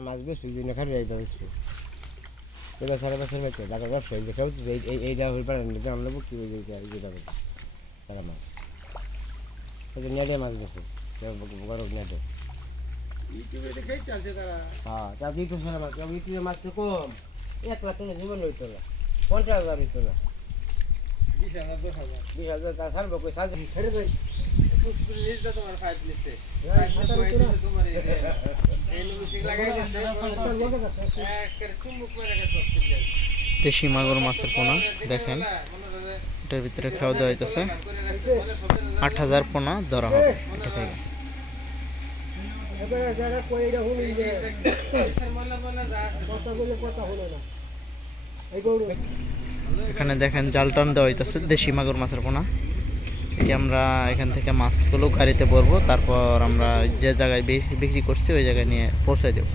মাছ বেশি দিন খালি যাইতে বেশি এবার সারা বছর মেয়েছে ঢাকা ব্যবসায়ী যে খেলতে এই এই- এইটা হয়ে পারে না আমরা কি যায় যেটা সারা মাছ এই নেটে মাছ বেশি গরম নেটে। ইউটিউবে দেখেই চলছে তারা। হ্যাঁ তা ইউটিউব সারা মাছ ইউটিউবে মাছ তো কম। এক লাখ টাকা জীবন হইতো না পঞ্চাশ হাজার হইতো না। বিশ হাজার দশ হাজার। বিশ হাজার তা সারবো কই সাজ ছেড়ে দেয় তোমার ফাইভ হয়ে গেছে তোমার দেশি মাগুর মাছের পোনা, দেখেন। এটার ভিতরে খাওয়া দাওয়া হইতেছে। আট হাজার পোনা ধরা হবে। এটা থেকে এখানে দেখেন জাল টান দেওয়া হইতেছে দেশি মাগুর মাছের পোনা। এটি আমরা এখান থেকে মাছগুলো গাড়িতে ভরবো তারপর আমরা যে জায়গায় বিক্রি করছি, ওই জায়গায় নিয়ে পৌঁছাই দেব।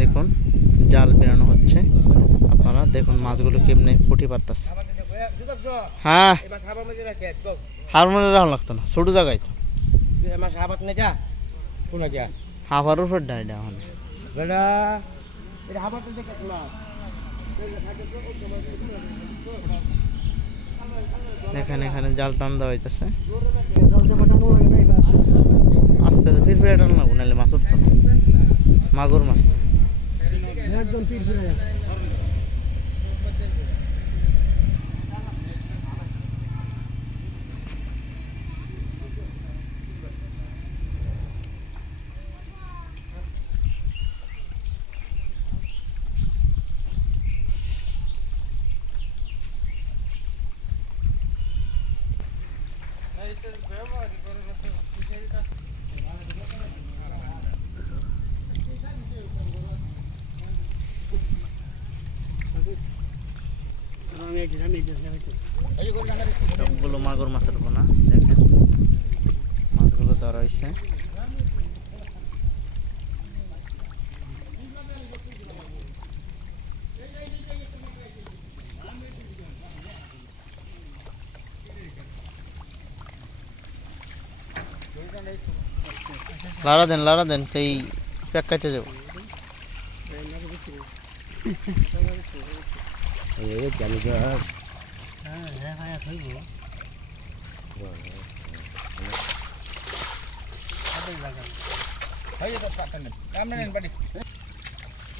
দেখুন, জাল বেরানো হচ্ছে। আপনারা দেখুন মাছগুলো কেমনে ফুটি পারতাছে। হ্যাঁ। এবার খাবার মধ্যে রাখে তো হারমোনে রাখা লাগতো না, ছোট জায়গায় তো। হাফার উপর ডাই দেওয়া হয় বেটা এটা খাবার তো দেখে না দেখেন এখানে জাল টান দেওয়া হইতেছে আস্তে আস্তে ফির ফিরে টান লাগবো নাহলে মাছ উঠতো মাগুর মাছ। একদম ফিরে এইটার ব্যবহারই করে না তো, কিসের কাজ? মাগুর মাছের বোনা দেখেন। মাছগুলো ধরা হয়েছে লাড়া দেন লাড়া দেন সেই প্যাক কাটে যাব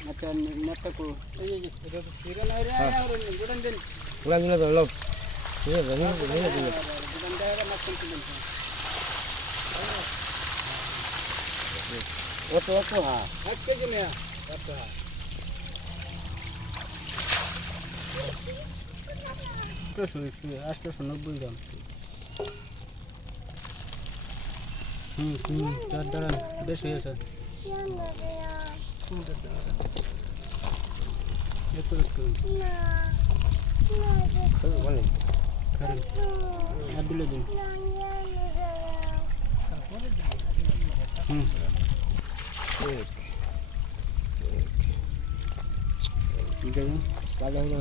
আচ্ছা নেটটা অত অত হ্যাঁ আট কেজি নেয়া। আচ্ছা। আটশো আটশো নব্বই গ্রাম। হুম হুম চার দাঁড়ান বেশি হয়েছে আর দিলে দিন। হুম। ঠিক আছে কাজা হলো